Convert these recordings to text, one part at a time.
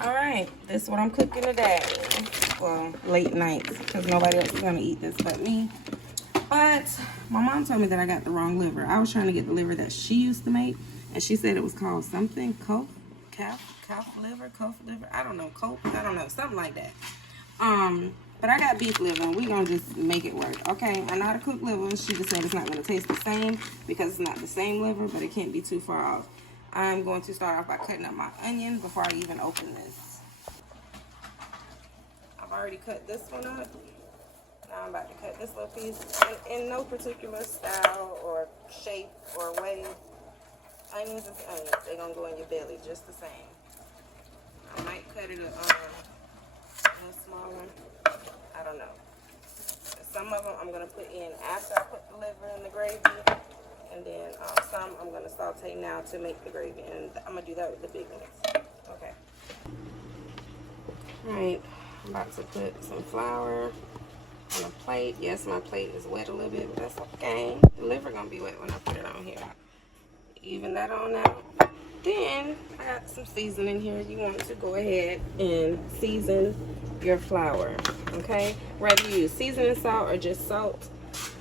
All right, this is what I'm cooking today. Well, late nights, because nobody else is gonna eat this but me. But my mom told me that I got the wrong liver. I was trying to get the liver that she used to make, and she said it was called something, calf liver, I don't know, I don't know, something like that. But I got beef liver, and we're gonna just make it work. Okay, I know how to cook liver. She just said it's not gonna taste the same because it's not the same liver, but it can't be too far off. I'm going to start off by cutting up my onion before I even open this. I've already cut this one up. Now I'm about to cut this little piece in no particular style or shape or way. Onions is onions. They're going to go in your belly just the same. I might cut it a little smaller. I don't know. Some of them I'm going to put in after I put the liver in the gravy. And then some I'm going to saute now to make the gravy. And I'm going to do that with the big ones. Okay. Alright. I'm about to put some flour on a plate. Yes, my plate is wet a little bit, but that's okay. The liver going to be wet when I put it on here. Even that on out. Then I got some seasoning here. You want to go ahead and season your flour. Okay? Whether you use seasoning salt or just salt,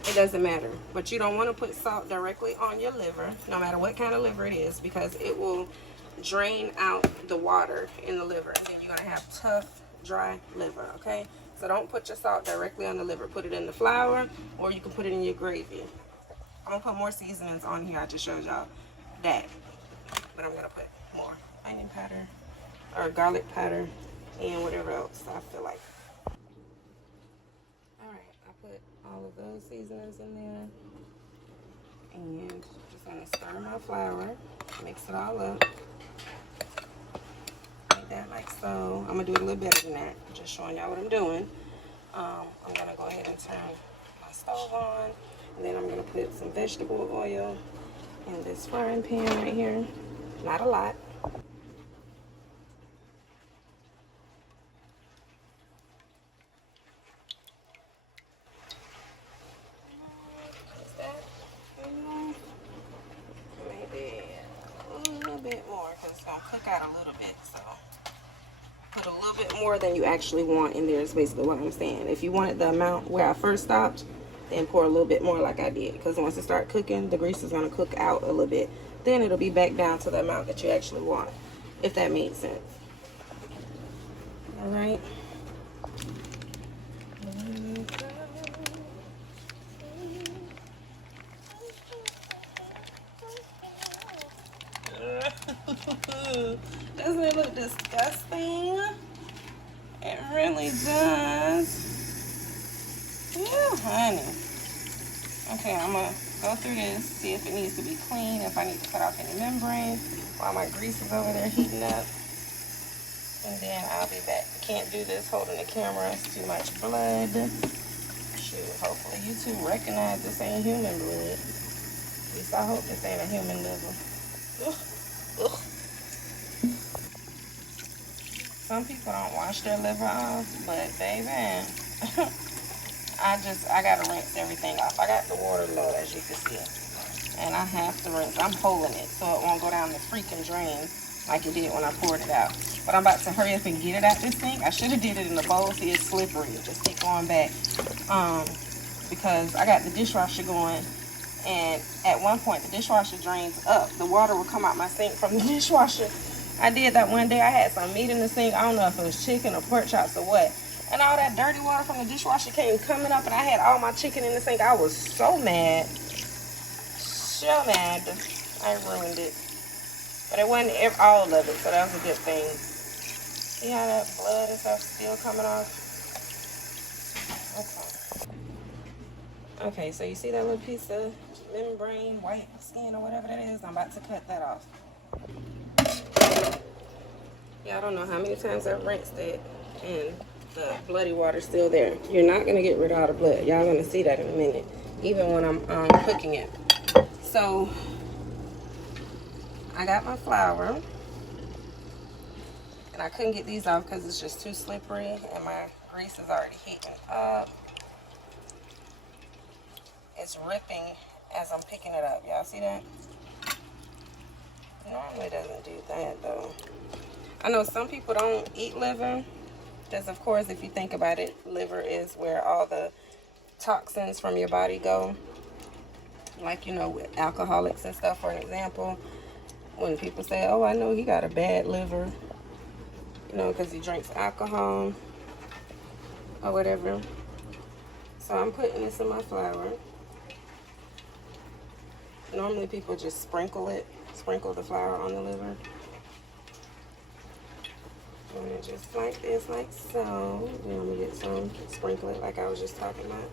it doesn't matter. But you don't want to put salt directly on your liver, no matter what kind of liver it is, because it will drain out the water in the liver. And then you're going to have tough, dry liver, okay? So don't put your salt directly on the liver. Put it in the flour, or you can put it in your gravy. I'm going to put more seasonings on here. I just showed y'all that. But I'm going to put more onion powder, or garlic powder, and whatever else I feel like. Put all of those seasonings in there, and just gonna stir my flour, mix it all up like that, like so. I'm gonna do it a little better than that, just showing y'all what I'm doing. I'm gonna go ahead and turn my stove on, and then I'm gonna put some vegetable oil in this frying pan right here. Not a lot. Cook out a little bit, so put a little bit more than you actually want in there is basically what I'm saying. If you wanted the amount where I first stopped, then pour a little bit more like I did, because once it starts cooking, the grease is going to cook out a little bit. Then it'll be back down to the amount that you actually want, if that makes sense. All right. Doesn't it look disgusting? It really does. Yeah, honey. Okay, I'm gonna go through this, see if it needs to be clean, if I need to cut off any membrane while my grease is over there heating up. And then I'll be back. Can't do this holding the camera, it's too much blood. Shoot, hopefully you two recognize this ain't human blood. At least I hope this ain't a human liver. Ugh. Ugh. Some people don't wash their liver off, but baby, I gotta rinse everything off. I got the water low, as you can see, and I have to rinse. I'm holding it so it won't go down the freaking drain like it did when I poured it out. But I'm about to hurry up and get it out this thing. I should have did it in the bowl. See, it's slippery. It just keep going back. Because I got the dishwasher going, and at one point the dishwasher drains up. The water will come out my sink from the dishwasher. I did that one day. I had some meat in the sink. I don't know if it was chicken or pork chops or what. And all that dirty water from the dishwasher came coming up, and I had all my chicken in the sink. I was so mad. So mad. I ruined it. But it wasn't all of it, so that was a good thing. See how that blood and stuff still coming off? Okay. Okay, so you see that little piece of membrane, white skin, or whatever that is? I'm about to cut that off. Yeah, I don't know how many times I've rinsed it, and the bloody water's still there. You're not going to get rid of all the blood. Y'all going to see that in a minute, even when I'm cooking it. So, I got my flour, and I couldn't get these off because it's just too slippery, and my grease is already heating up. It's ripping as I'm picking it up. Y'all see that? Normally it doesn't do that, though. I know some people don't eat liver, because of course, if you think about it, liver is where all the toxins from your body go. Like, you know, with alcoholics and stuff, for an example, when people say, oh, I know he got a bad liver, you know, because he drinks alcohol or whatever. So I'm putting this in my flour. Normally people just sprinkle the flour on the liver. And just like this, like so. Then I'm gonna get some, sprinkle it like I was just talking about.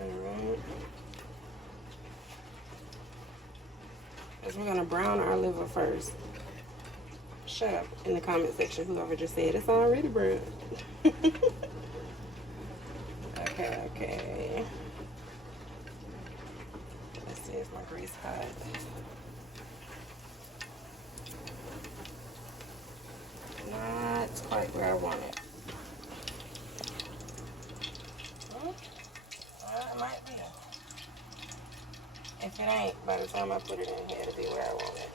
Alright. Because we're gonna brown our liver first. Shut up in the comment section, whoever just said it's already brown. Okay. Let's see if my grease hot. Not quite where I want it. Well, it might be. If it ain't, by the time I put it in here, it'll be where I want it.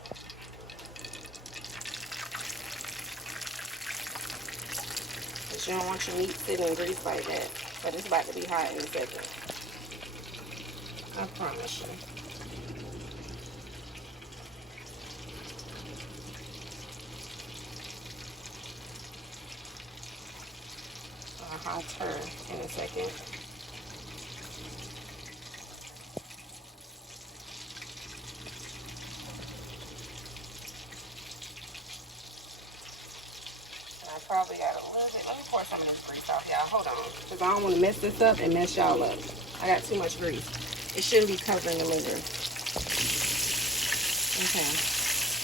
Because you don't want your meat sitting in grease like that. But it's about to be hot in a second. I promise you. Hotter in a second. And I probably got a little bit. Let me pour some of this grease off, y'all. Hold on. Because I don't want to mess this up and mess y'all up. I got too much grease. It shouldn't be covering the liver. Okay.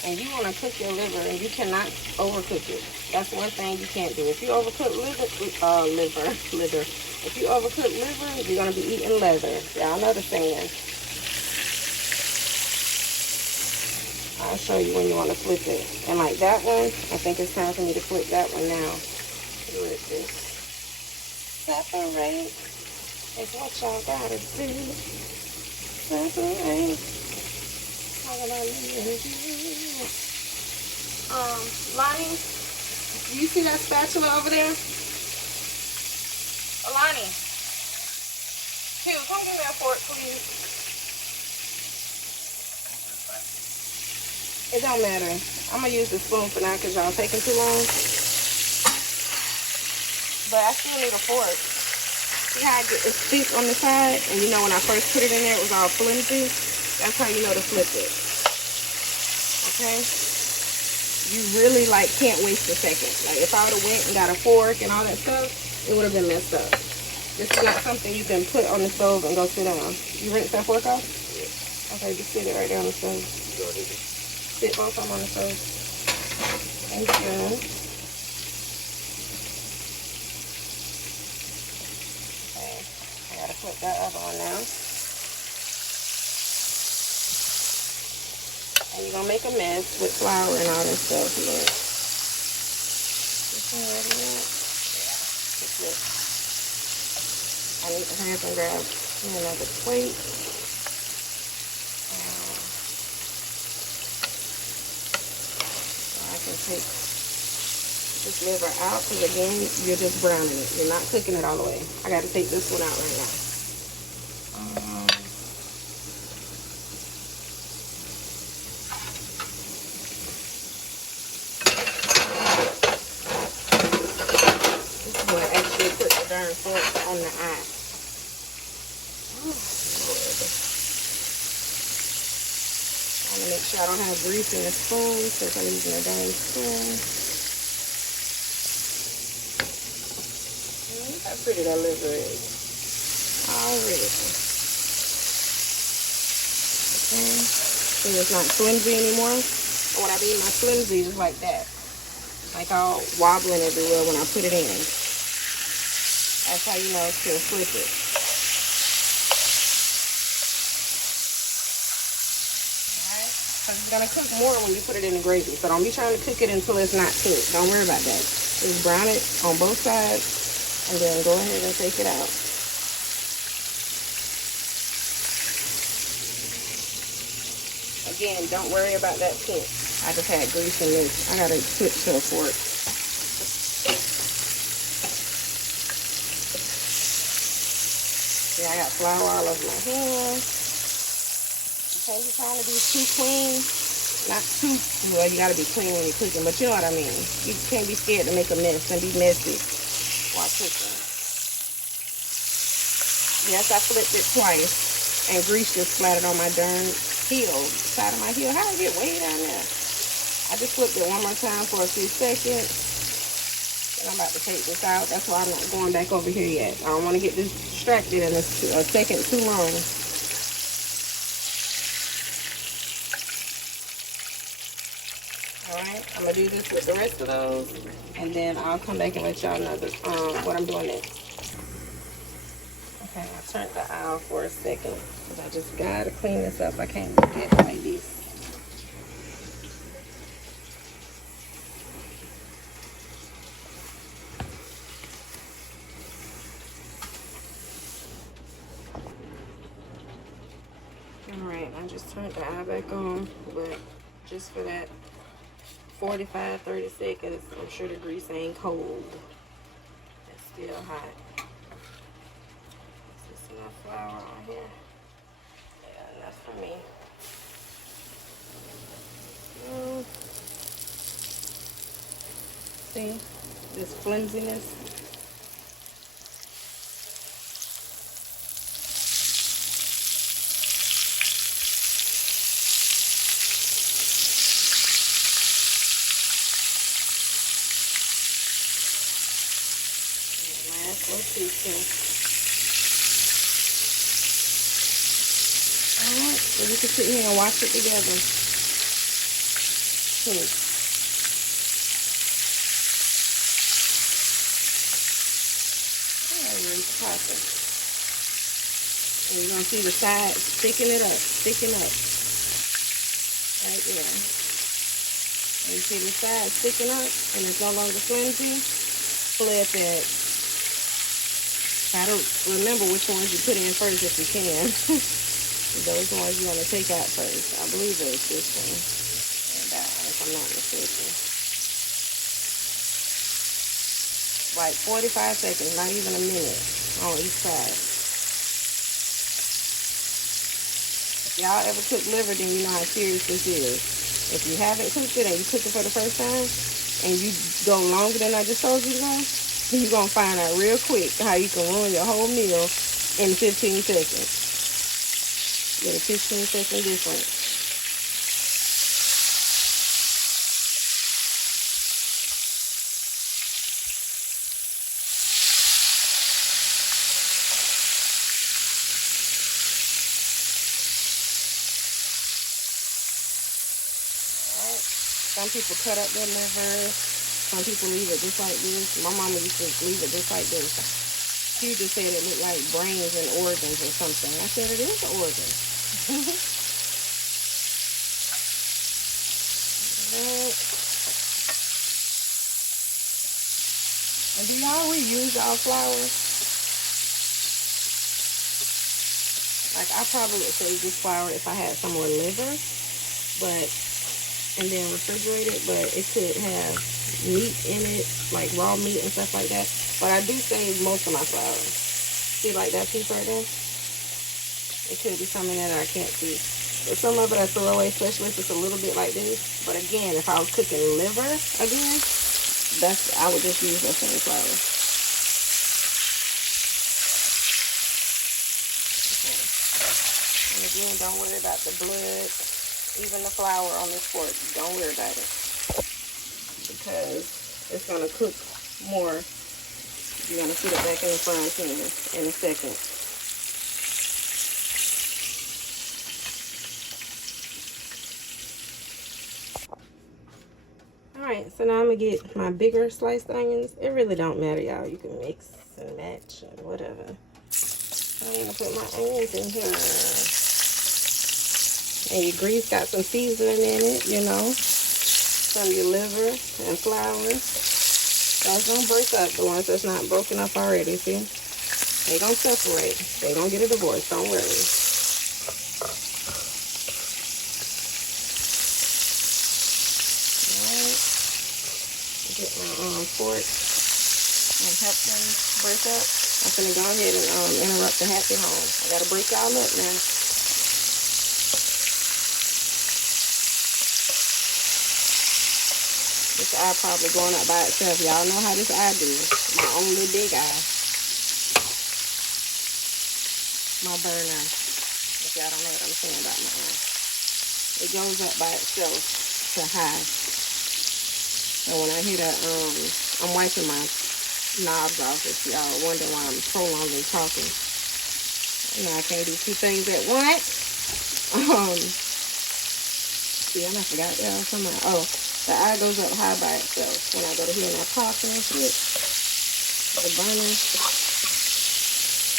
And you want to cook your liver, and you cannot overcook it. That's one thing you can't do. If you overcook liver. If you overcook liver, you're gonna be eating leather. Y'all know the saying. I'll show you when you want to flip it. And like that one, I think it's time for me to flip that one now. With this. Separate is what y'all gotta do. Separate. Lonnie, do you see that spatula over there? Lonnie, Q, come give me a fork, please. It don't matter. I'm gonna use the spoon for now because y'all taking too long. But I still need a fork. See how it's thick on the side? And you know when I first put it in there, it was all flimsy? That's how you know to flip it. Okay? You really, like, can't waste a second. Like, if I would have went and got a fork and all that stuff, it would have been messed up. This is not something you can put on the stove and go sit down. You rinse that fork off? Yeah. Okay, just sit it right there on the stove. Sit both of them on the stove. Thank you. Okay, I gotta put that other one now. And you're gonna make a mess with flour and all that stuff. Look. This one ready yet? Yeah. Just look. I need to hurry up and grab another plate. So I can take this liver out because again, you're just browning it. You're not cooking it all the way. I got to take this one out right now. Fork on the eye. Oh, Lord. I want to make sure I don't have grease in the spoon because I'm using a darn spoon. Look how pretty that liver is. Already. Okay. See, it's not flimsy anymore. And when I mean my flimsy, is like that. Like all wobbling everywhere when I put it in. That's how you know to flip it. Alright? Because it's going to cook more when you put it in the gravy. So don't be trying to cook it until it's not cooked. Don't worry about that. Just brown it on both sides and then go ahead and take it out. Again, don't worry about that pink. I just had grease in this. I gotta switch to a fork. See, I got flour all over my hands. You can't be trying to be too clean. Not too, well, you gotta be clean when you're cooking, but you know what I mean. You can't be scared to make a mess and be messy while cooking. Yes, I flipped it twice, and grease just splattered on my darn heel, side of my heel. How did it get way down there? I just flipped it one more time for a few seconds. And I'm about to take this out. That's why I'm not going back over here yet. I don't want to get distracted in a second too long. Alright, I'm going to do this with the rest of those, and then I'll come back and let y'all know what I'm doing next. Okay, I turned the aisle for a second, because I just got to clean this up. I can't get it like this. Alright, I just turned the aisle back on, but just for that 45-30 seconds, I'm sure the grease ain't cold. It's still hot. Is this enough flour on here? Yeah, enough for me. See this flimsiness? Alright, so we can sit here and watch it together. And you're going to see the sides sticking it up, right there. And you see the sides sticking up, and it's no longer flimsy. Flip it. Try to remember which ones you put in first if you can. Those ones you want to take out first. I believe it was this one and that one, if I'm not mistaken. Like 45 seconds, not even a minute on each side. If y'all ever cook liver, then you know how serious this is. If you haven't cooked it and you cook it for the first time and you go longer than I just told you to go, you're going to find out real quick how you can ruin your whole meal in 15 seconds. Get a 15-second difference. Alright. Some people cut up their liver. Some people leave it just like this. My mama used to leave it just like this. She just said it looked like brains and organs or something. I said it is an organ. And do y'all reuse y'all flour? Like, I probably would save this flour if I had some more liver, and then refrigerate it, but it could have meat in it, like raw meat and stuff like that. But I do save most of my flour. See, like that piece right there? It could be some in there that I can't see. But some of it I throw away, especially if it's a little bit like this. But again, if I was cooking liver again, I would just use that same flour. Okay. And again, don't worry about the blood, even the flour on this fork. Don't worry about it, because it's gonna cook more. You're gonna see that back in the frying pan in a second. Alright, so now I'm gonna get my bigger sliced onions. It really don't matter, y'all. You can mix and match and whatever. I'm gonna put my onions in here. And your grease got some seasoning in it, you know. Some of your liver and flour. That's gonna break up, the ones that's not broken up already, see? They gonna separate. They gonna get a divorce, don't worry. support and help them break up. I'm gonna go ahead and interrupt the happy home. I gotta break y'all up now. This eye probably going up by itself. Y'all know how this eye do. My only big eye. My burn eye. If y'all don't know what I'm saying about my eye. It goes up by itself to high. So when I hit I'm wiping my knobs off if y'all wonder why I'm prolonging talking. You know, I can't do two things at once. See, I forgot y'all somewhere. Oh, the eye goes up high by itself when I go to here and I pop and shit. The burner.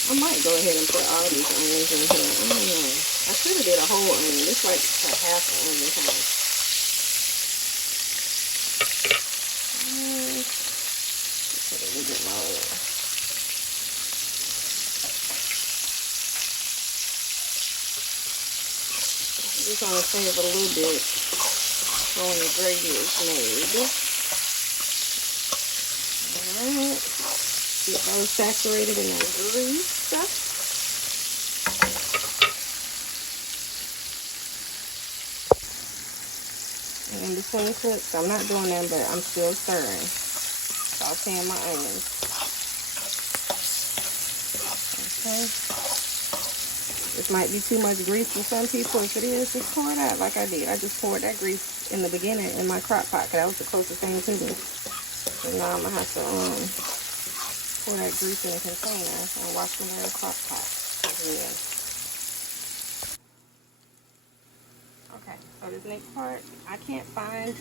I might go ahead and put all these onions in here. I don't know. I should have did a whole onion. It's like a half an onion kind of. Put a little bit more. Just want to save a little bit for when the gravy is made. Alright. Get those saturated in that grease. And in between cooks, I'm not doing them, but I'm still stirring. Sauteing my onions. Okay. This might be too much grease for some people. If it is, just pour it out like I did. I just poured that grease in the beginning in my crock pot, because that was the closest thing to me. So now I'm going to have to pour that grease in a container and wash it in a crock pot again. Okay, so this next part, I can't find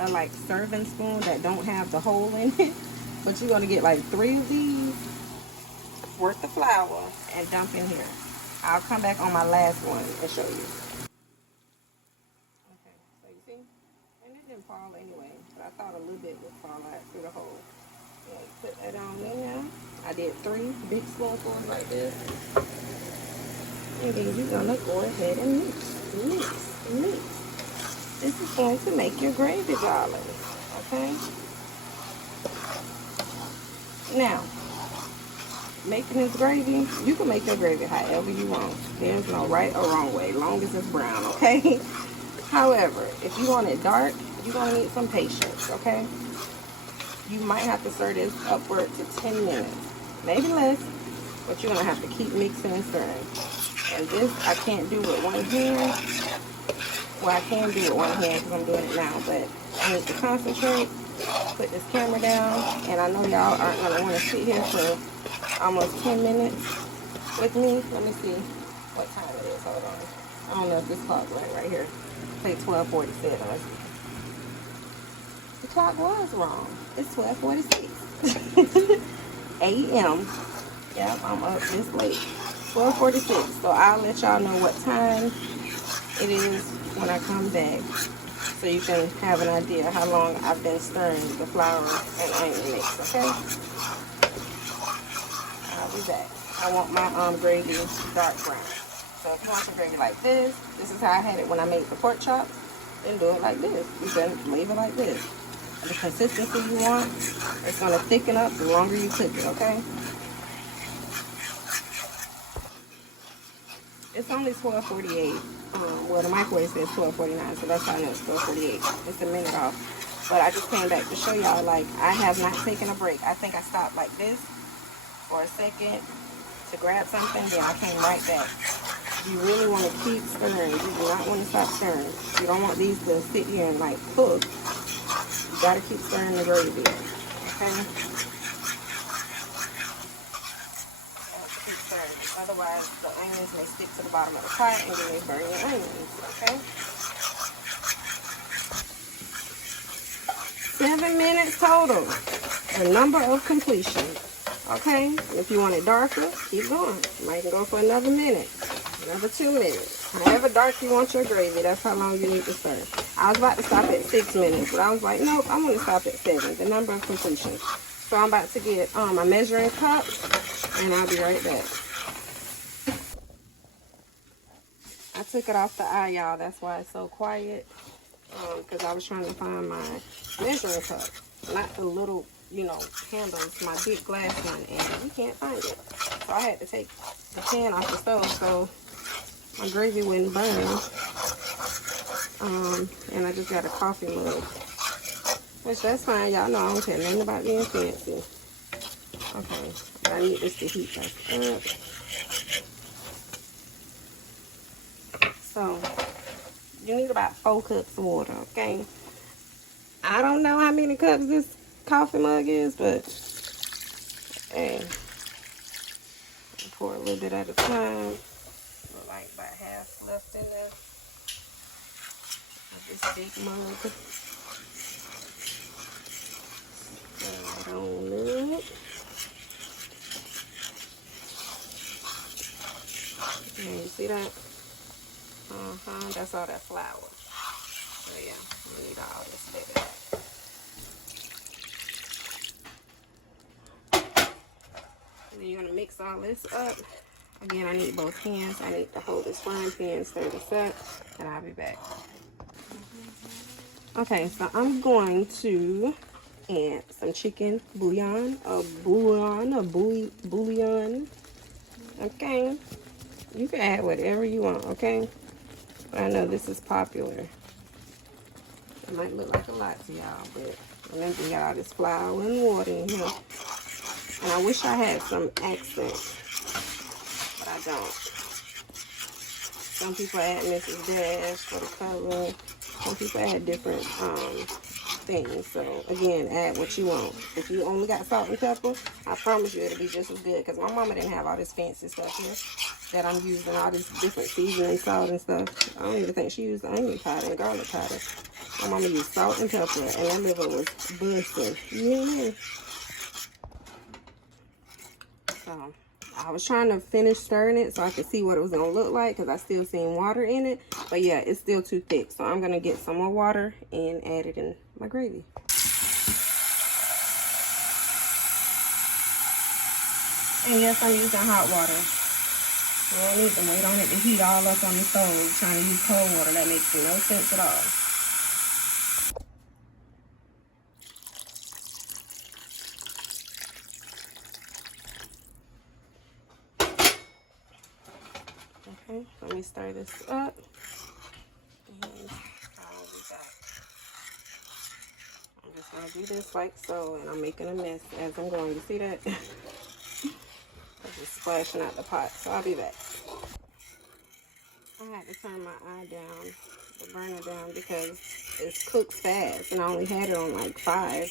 a like serving spoon that don't have the hole in it, but you're going to get like 3 of these worth of flour and dump in here. I'll come back on my last one and show you. Okay, so you see? And it didn't fall anyway, but I thought a little bit would fall out through the hole. So put that on there. I did 3 big spoonfuls like this. And then you're going to go ahead and mix. This is going to make your gravy, darling. Okay? Now, making this gravy, you can make your gravy however you want. There's no right or wrong way, long as it's brown, okay? However, if you want it dark, you're going to need some patience, okay? You might have to stir this upward to 10 minutes, maybe less, but you're going to have to keep mixing and stirring. And this, I can't do with one hand. Well, I can do it with one hand because I'm doing it now, but I need to concentrate, put this camera down, and I know y'all aren't going to want to sit here for almost 10 minutes with me. Let me see what time it is. Hold on. I don't know if this clock's right here. Say 12:47. The clock was wrong. It's 12:46 a.m. Yep, I'm up this late. 12:46. So I'll let y'all know what time it is when I come back, so you can have an idea how long I've been stirring the flour and onion mix. Okay. I'll be back. I want my gravy dark brown. So if you want your gravy like this is how I had it when I made the pork chops, then do it like this. You can leave it like this. The consistency you want, it's going to thicken up the longer you cook it, okay? It's only 12:48. Well, the microwave says 12:49, so that's how I know it's 12:48. It's a minute off. But I just came back to show y'all, like, I have not taken a break. I think I stopped like this for a second to grab something, then I came right back. You really want to keep stirring. You do not want to stop stirring. You don't want these to sit here and like cook. You got to keep stirring the gravy. Okay? Keep stirring. Otherwise, the onions may stick to the bottom of the pot and then they burn your onions. Okay? 7 minutes total. The number of completion. Okay, if you want it darker, keep going. You might go for another minute, another 2 minutes. However dark you want your gravy, that's how long you need to stir. I was about to stop at 6 minutes, but I was like, nope, I'm going to stop at 7, the number of completion. So I'm about to get my measuring cup, and I'll be right back. I took it off the eye, y'all. That's why it's so quiet, because I was trying to find my measuring cup. Not the little you know, handles, my big glass one, and we can't find it. So I had to take the pan off the stove so my gravy wouldn't burn. And I just got a coffee mug, which that's fine. Y'all know I don't care nothing about being fancy. Okay, but I need this to heat back up. So you need about 4 cups of water, okay? I don't know how many cups this coffee mug is, but hey, pour a little bit at a time. Look like about half left in there of this big mug. Right on it. Yeah, you see that? That's all that flour. So yeah, we need all this baby. And then you're gonna mix all this up. Again, I need both hands. I need to hold this frying pan, stir this up, and I'll be back. Okay, so I'm going to add some chicken bouillon, bouillon. Okay, you can add whatever you want, okay? But I know this is popular. It might look like a lot to y'all, but remember, we got all this flour and water in here. And I wish I had some accent, but I don't. Some people add Mrs. Dash for the color. Some people add different things. So again, add what you want. If you only got salt and pepper, I promise you it'll be just as good. Because my mama didn't have all this fancy stuff here that I'm using, all this different seasoning, salt and stuff. I don't even think she used onion powder and garlic powder. My mama used salt and pepper, and that liver was busting. Yeah. So I was trying to finish stirring it so I could see what it was gonna look like, because I still seen water in it. But yeah, it's still too thick. So I'm gonna get some more water and add it in my gravy. And yes, I'm using hot water. You don't need to wait on it to heat all up on the stove trying to use cold water. That makes no sense at all. Okay, let me stir this up. And I'll be back. I'm just going to do this like so, and I'm making a mess as I'm going. You see that? I'm just splashing out the pot, so I'll be back. I had to turn my eye down, the burner down, because it cooks fast, and I only had it on like 5.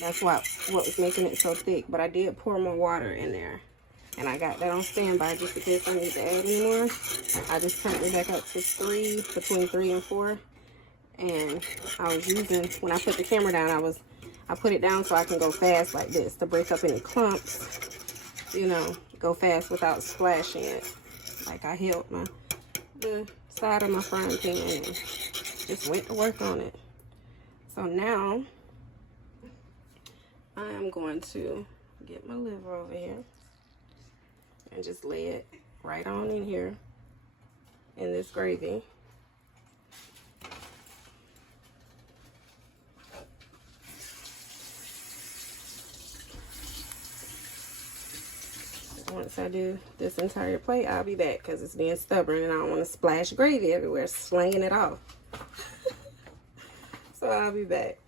That's what was making it so thick, but I did pour more water in there. And I got that on standby just in case I need to add any more. I just turned it back up to 3, between 3 and 4. And I was using, when I put the camera down, I put it down so I can go fast like this to break up any clumps. You know, go fast without splashing it. Like I held the side of my frying pan and just went to work on it. So now, I am going to get my liver over here. And just lay it right on in here in this gravy. Once I do this entire plate, I'll be back because it's being stubborn and I don't want to splash gravy everywhere, slinging it off. So I'll be back.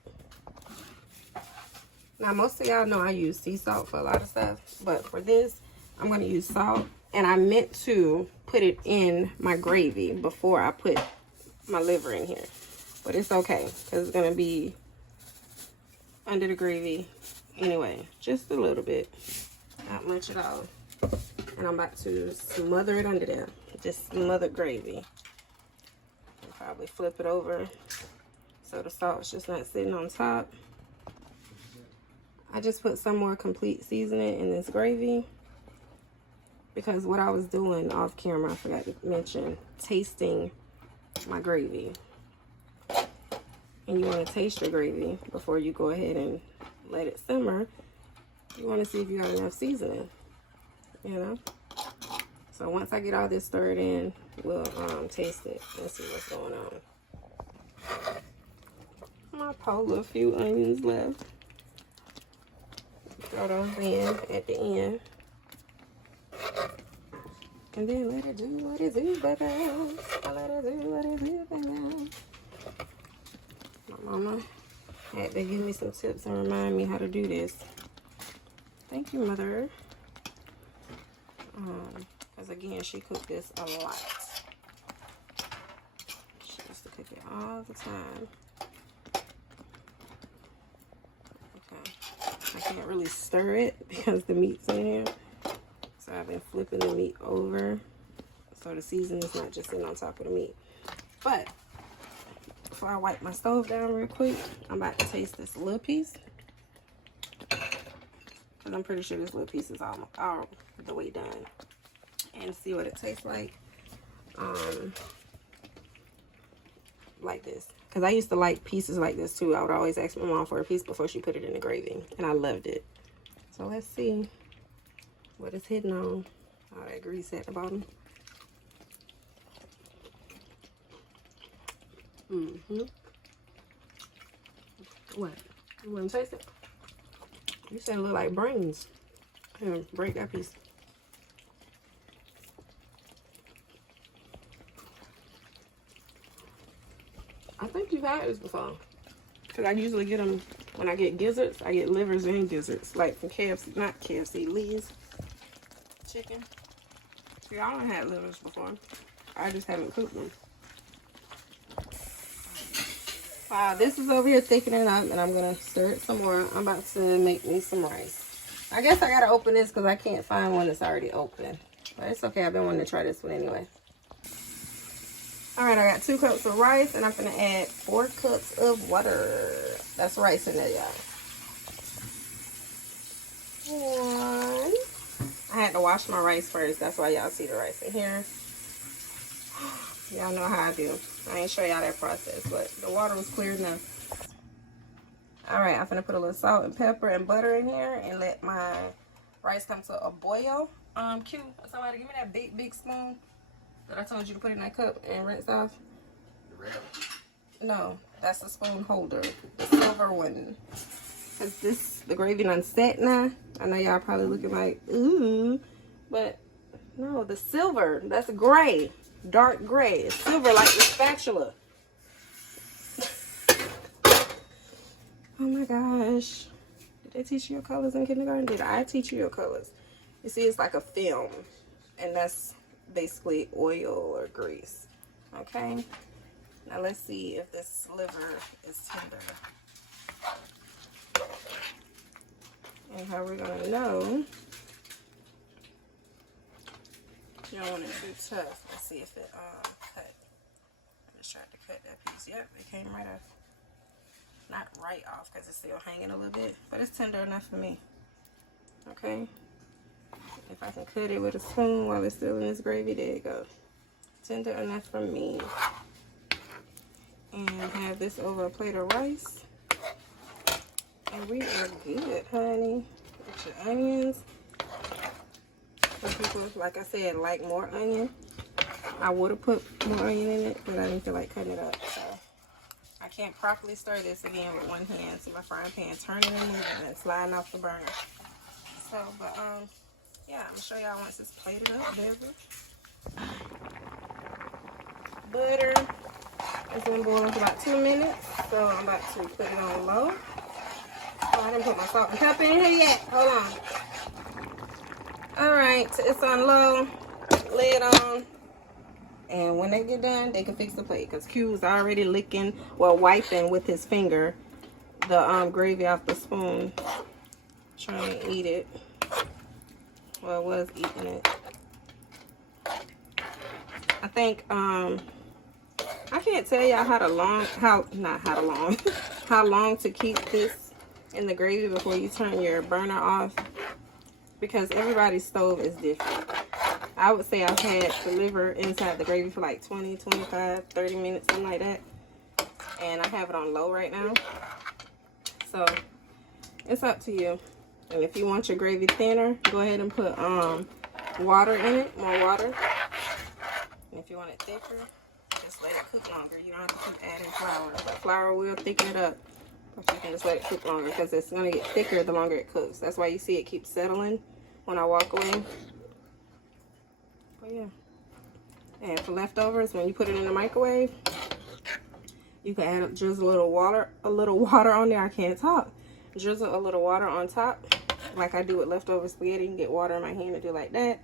Now, most of y'all know I use sea salt for a lot of stuff, but for this, I'm going to use salt, and I meant to put it in my gravy before I put my liver in here. But it's okay, because it's going to be under the gravy anyway. Just a little bit. Not much at all. And I'm about to smother it under there. Just smothered gravy. I'll probably flip it over so the salt's just not sitting on top. I just put some more complete seasoning in this gravy. Because what I was doing off camera, I forgot to mention, tasting my gravy. And you want to taste your gravy before you go ahead and let it simmer. You want to see if you got enough seasoning, you know? So once I get all this stirred in, we'll taste it and see what's going on. I might pull a few onions left. Throw those in at the end. And then let it do what it do, baby. Let it do what it do, baby. My mama had to give me some tips and remind me how to do this. Thank you, Mother. Because again, she cooked this a lot. She used to cook it all the time. Okay. I can't really stir it because the meat's in here. So I've been flipping the meat over so the seasoning is not just sitting on top of the meat. But before I wipe my stove down real quick, I'm about to taste this little piece. Because I'm pretty sure this little piece is all the way done. And see what it tastes like. Like this. Because I used to like pieces like this too. I would always ask my mom for a piece before she put it in the gravy. And I loved it. So let's see what it's hidden on. All that grease at the bottom. What? You want to taste it? You said it look like brains. Here, break that piece. I think you've had this before. Because I usually get them when I get gizzards. I get livers and gizzards. Like from KFC, not KFC, Lee's chicken. See, I don't have livers before. I just haven't cooked them. Wow, this is over here thickening up, and I'm going to stir it some more. I'm about to make me some rice. I guess I got to open this because I can't find one that's already open. But it's okay. I've been wanting to try this one anyway. Alright, I got 2 cups of rice, and I'm going to add 4 cups of water. That's rice in there, y'all. 1. I had to wash my rice first. That's why y'all see the rice in here. Y'all know how I do. I ain't show y'all that process, but the water was clear enough. Alright, I'm going to put a little salt and pepper and butter in here and let my rice come to a boil. Q, somebody give me that big spoon that I told you to put in that cup and rinse off. The red one? No, that's the spoon holder. The silver one. Because the gravy done set now. I know y'all probably looking like, ooh. But, no, the silver, that's gray. Dark gray. It's silver like the spatula. Oh my gosh. Did they teach you your colors in kindergarten? Did I teach you your colors? You see, it's like a film. And that's basically oil or grease. Okay? Now let's see if this liver is tender. And how we're going to know. You don't want it too tough. Let's see if it cut. I just tried to cut that piece. Yep, it came right off. Not right off because it's still hanging a little bit. But it's tender enough for me. Okay? If I can cut it with a spoon while it's still in this gravy, there you go. Tender enough for me. And have this over a plate of rice. And we are good, honey. With your onions. Some people, like I said, like more onion. I would have put more onion in it, but I didn't feel like cutting it up. So I can't properly stir this again with one hand. See my frying pan turning and moving and sliding off the burner. So, but yeah, I'm gonna show y'all once it's plated up, baby. Butter. It's gonna boil for about 2 minutes. So I'm about to put it on low. Oh, I didn't put my salt and pepper in here yet. Hold on. Alright, so it's on low. Lid on. And when they get done, they can fix the plate. Because Q is already licking, well, wiping with his finger the gravy off the spoon. Trying to eat it. Well, I was eating it. I think, I can't tell y'all how long to keep this in the gravy before you turn your burner off. Because everybody's stove is different. I would say I've had the liver inside the gravy for like 20, 25, 30 minutes, something like that. And I have it on low right now. So, it's up to you. And if you want your gravy thinner, go ahead and put water in it, more water. And if you want it thicker, just let it cook longer. You don't have to keep adding flour. But flour will thicken it up. But you can just let it cook longer because it's going to get thicker the longer it cooks. That's why you see it keep settling when I walk away. But yeah. And for leftovers, when you put it in the microwave, you can add drizzle a little water on there. I can't talk. Drizzle a little water on top, like I do with leftover spaghetti. You can get water in my hand and do like that,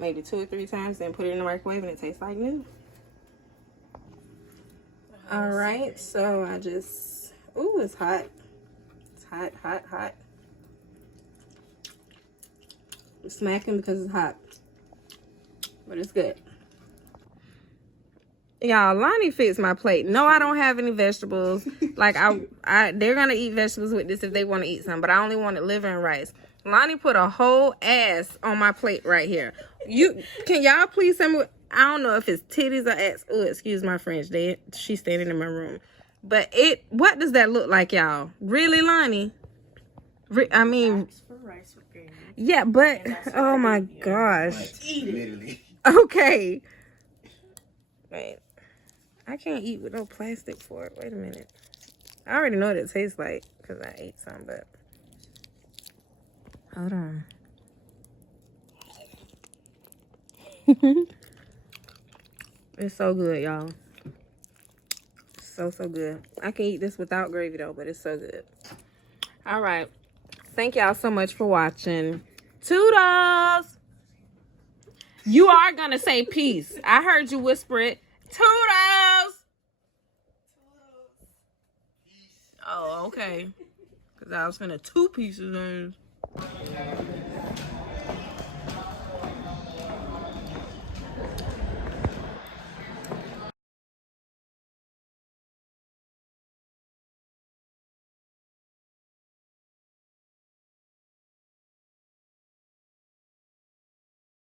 maybe 2 or 3 times, then put it in the microwave and it tastes like new. All right, so I just, ooh, it's hot. It's hot, hot, hot. I'm smacking because it's hot, but it's good. Y'all, Lonnie fixed my plate. No, I don't have any vegetables. Like, they're going to eat vegetables with this if they want to eat some. But I only wanted liver and rice. Lonnie put a whole ass on my plate right here. Can y'all please tell me? I don't know if it's titties or ass. Oh, excuse my French. She's standing in my room. But what does that look like, y'all? Really, Lonnie? I mean. For rice with gravy. Yeah, but, oh my gosh. Eat it. Literally. Okay. Wait. I can't eat with no plastic fork. Wait a minute. I already know what it tastes like because I ate some, but hold on. It's so good, y'all. So good. I can eat this without gravy though, but it's so good. All right. Thank y'all so much for watching. Toodles! You are gonna say peace. I heard you whisper it. Toodles! Oh, okay. Because I was finna 2 pieces.